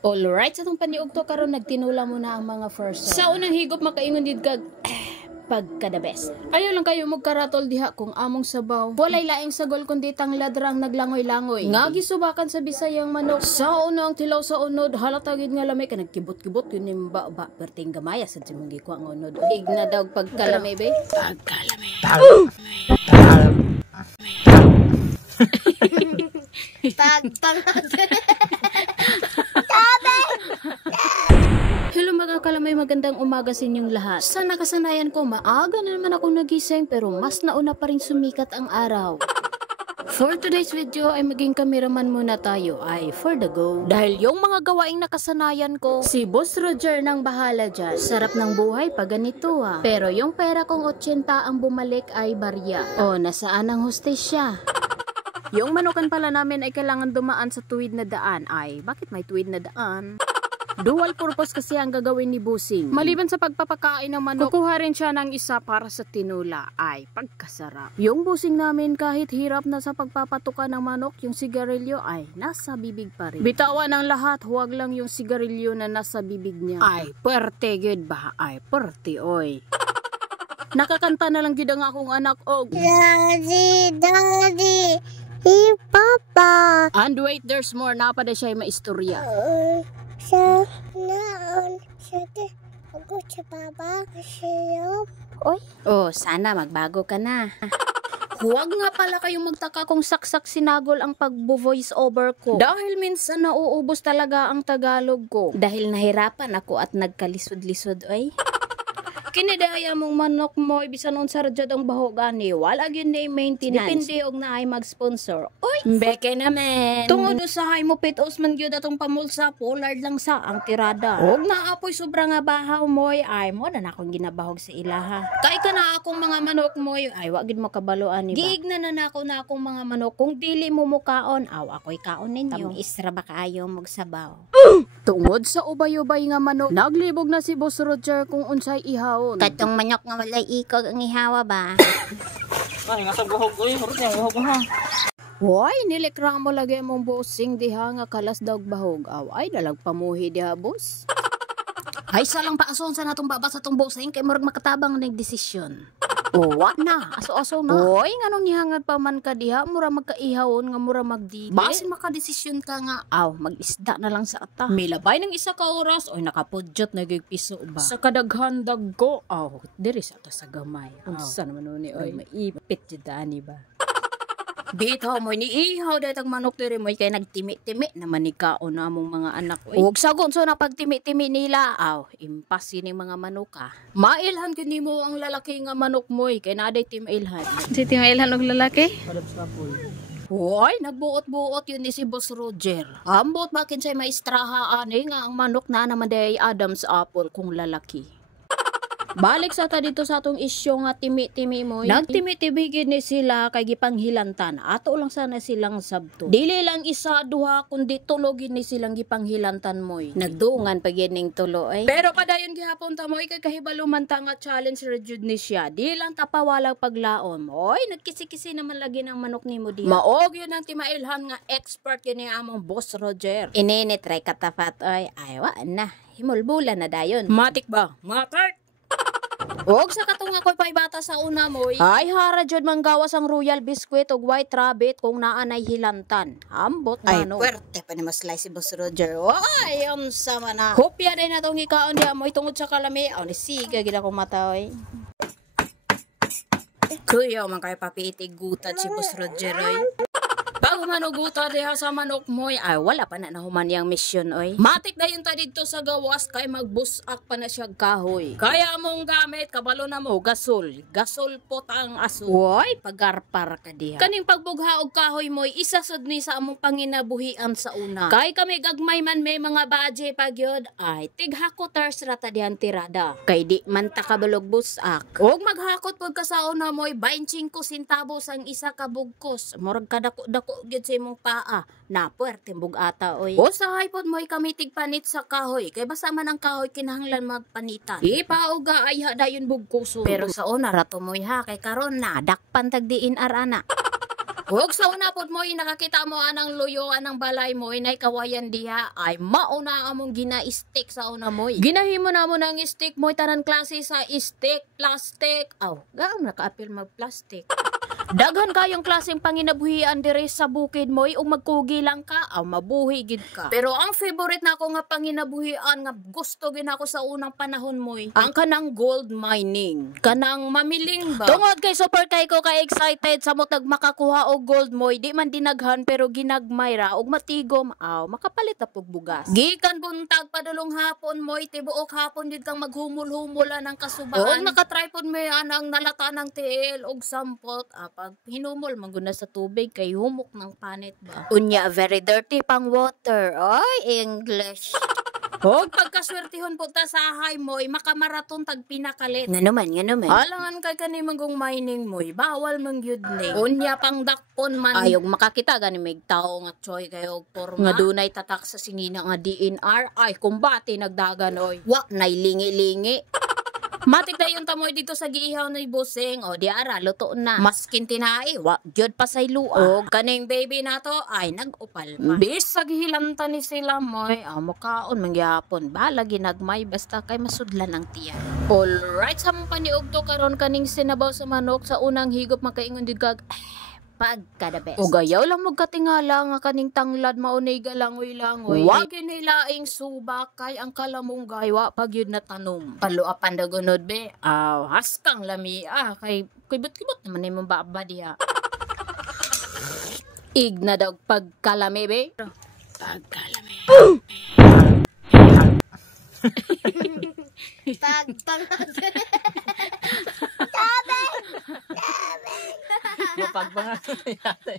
Alright, sa itong paniugto karon nagtinula mo na ang mga first song. Sa unang higop makaingon did kag pagka the best. Ayaw lang kayo magkaratol diha kung among sabaw. Walay laing sagol kundi tang ladrang naglangoy-langoy. Nga gisubakan sa Bisayang manok. Sa unang tilaw sa unod halatagid nga lamay ka nagkibot-kibot yun yung ba perting gamaya sa timong gikuha nga unod. Igna daw pagkalamay be. Pagkalamay. Hello mga kalamay, magandang umaga sa inyong lahat. Sa nakasanayan ko, maaga na naman ako nagising pero mas nauna pa rin sumikat ang araw. For today's video ay maging cameraman muna tayo ay for the go. Dahil yung mga gawaing nakasanayan ko, si Boss Roger nang bahala dyan. Sarap ng buhay pag ganito ah. Pero yung pera kong 80 ang bumalik ay barya. O nasaan ang hostesya? Yung manukan pala namin ay kailangan dumaan sa tuwid na daan. Ay, bakit may tuwid na daan? Dual purpose kasi ang gagawin ni Busing. Maliban sa pagpapakain ng manok, kukuha rin siya ng isa para sa tinula. Ay, pagkasarap. Yung Busing namin kahit hirap na sa pagpapatuka ng manok, yung sigarilyo ay nasa bibig pa rin. Bitawan ng lahat, huwag lang yung sigarilyo na nasa bibig niya. Ay, perte good ba? Ay, perte oy. Nakakanta na lang gid ang akong anak og Daddy, Daddy, hey Papa. And wait, there's more. Napada siya maistorya. Sa naon sa ako sa Papa siya. Oy. Oh, sana magbago ka na. Huwag nga pala kayong magtaka kung saksak sinagol ang pagbo-voice over ko. Dahil minsan nauubos talaga ang Tagalog ko. Dahil nahirapan ako at nagkalisod-lisod oy. Kinidaya mong manok mo ibisan unsa ra jud ang baho gani wala gyud na maintenance depende og naay mag-sponsor. Oy beke naman tungod sa hay mo pitos man gyud atong pamulsa polar lang sa ang tirada og naapoy sobra nga bahaw moy ay mo na akong ginabahog sa ilaha kay kana akong mga manok moy ay wa gid mo kabaloan ni ba giigna na nako na akong mga manok kung dili mo mukaon aw ako'y kaon ninyo tamis ra ba kaayo magsabaw. Tungod sa ubay-ubay nga manok naglibog na si Boss Roger kung unsay ihaw. Katong manok nga walay ikog ang ihawa ba? Ay, nasa buhok ko yun. Harus niya, buhok mo ha. Hoy, nilikra mo lagi mong Busing diha nga kalas daw bahog. Aw, ay dalag pamuhi diha, boss. Ay, salang paason sa natong baba sa tong Busing kay murag makatabang ng desisyon. O, what na? Aso-aso na. Hoy, nganong nihangad pa man ka diha, mura magkaihawon nga mura magdili. Basin makadesisyon ka nga, aw, mag-isda na lang sa ata. Milabay ng isa ka oras, oy nakapudyot na piso ba? Sa kadaghan dagko, aw, diri sa ata sa gamay. Unsa naman ni oy, maipit jud ani ba? Bitaw mo ni ihaw dahil ang manok diri mo kay nagtimi-timi naman ni kaon na among mga anak. Ug sagon so na pagtimi-timi nila, aw, impas yun mga manok ka. Mailhan kini mo ang lalaki nga manok mo kay naday timailhan. Si timailhan og lalaki? Hoy, nagbuot-buot yun ni si Boss Roger. Ambot bakin say maistraha ani nga ang manok na naman day Adam's apple kung lalaki. Balik sa ta dito sa atong isyu nga timi-timi mo. Nagtimi-timi gid ni sila kay gipanghilantan. Ato lang sana silang sabto. Dili lang isa duha kundi tulo gid ni silang gipanghilantan mo. Nagduungan pa gid ning tulo ay. Pero padayon gihapon ta mo kay kahibalo man ta nga challenge ra jud ni siya. Di lang ta pawalag paglaom. Oy, nagkisi-kisi naman lagi ng manok nimo diha. Maog yun ang timailhan nga expert kini among Boss Roger. Inini try katafat oy. Ay wa na. Himulbulan na dayon. Matik ba? Matik. Og sa katong ako'y paibata sa una moy ay hara jud manggawas ang royal biscuit og white rabbit kung naanay hilantan. Ambot na no. Ay puwerte pa ni maslice si Boss Roger. Ay unsa man na. Kopya din natong ikaon diha moy tungod sa kalami. Aw ni siga gid akong mata oy. Kuya man kay papiitig gutad si Boss Roger oy. Bago manuguta diha sa manok moy ay wala pa na nahuman yang mission oy. Matik dayon ta didto sa gawas kay magbusak pa na siya kahoy. Kaya mong gamit kabalo na mo gasol. Gasol pot ang aso. Woy, pagarpar ka diha. Kaning pagbugha og kahoy moy isa sad ni sa among panginabuhian sa una. Kay kami gagmay man may mga badge pa gyud ay tighakoters ra ta dihan tirada. Kay di man ta kabalog busak. Og maghakot pod ka sa una moy 25 centavos ang isa ka bugkos. Murag kadako-dako gyud sa imong paa na puwerte bugata oy. O sa hipod mo'y kamitig panit sa kahoy kay basta man ang kahoy kinahanglan magpanitan. Ipauga ay dayon bugkuso. Pero sa una rato mo'y ha kay karon na dakpan tagdiin arana. Huwag sa una pod mo, nakakita mo anang luyo, anang balay mo, inay kawayan diha, ay mauna among gina-stick sa una mo. Ginahimo na mo ng stick mo, tanan klase sa stick, plastic. Aw, gaano naka-apil mag-plastic. Daghan kayong klaseng panginabuhian dire sa bukid mo, ug magkugi lang ka, aw mabuhi gid ka. Pero ang favorite na ako nga panginabuhian nga gusto gid ako sa unang panahon mo, ang kanang gold mining. Kanang mamiling ba? Tungod kay super kay ko ka excited sa mutag makakuha og gold mo, di man dinaghan pero ginagmay ra og matigom, aw makapalit na pug bugas. Gikan buntag padulong hapon mo, tibuok hapon gid kang maghumol-humulan ng kasubaan. Og nakatry pod mo anang nalata ng tiil og sampot, pag hinumol maguna sa tubig kay humok ng panit ba. Unya very dirty pang water. Oy, English. Hog pagkaswertihon po ta sa hay mo, makamaraton tag pinakalit. Nga naman. Alangan kay kani manggong mining mo, bawal man gyud ni. Unya pang dakpon man. Ayog makakita gani mig tao nga choy kayo og porma. Nga dunay tatak sa singina nga DNR. Ay kumbati nagdagan oy. Wa nay lingi-lingi. Matik na yung tamoy dito sa giihaw na ibusing. O di ara, luto na. Maskin tinai, wa gyud pa say lua. O kaning baby na to, ay nag-upal pa. Bisag hilanta ni sila moy. Mukaon mangyapon. Bala ginagmay, basta kay masudlan ang tiyan. Alright, sa mong paniog to karon kaning sinabaw sa manok sa unang higop makaingon digag. Pagkada best. O gayaw lang mo katingala nga kaning tanglad maunay galangoy-langoy. Wag nilaing subak kay ang kalamong gaywa pag yun na tanom. Paluapan na gunod be. Haskang lami kay kibot-kibot naman ay mong baba diha. Igna daw pagkalami be. Pagkalami. Mapagbangat na yata.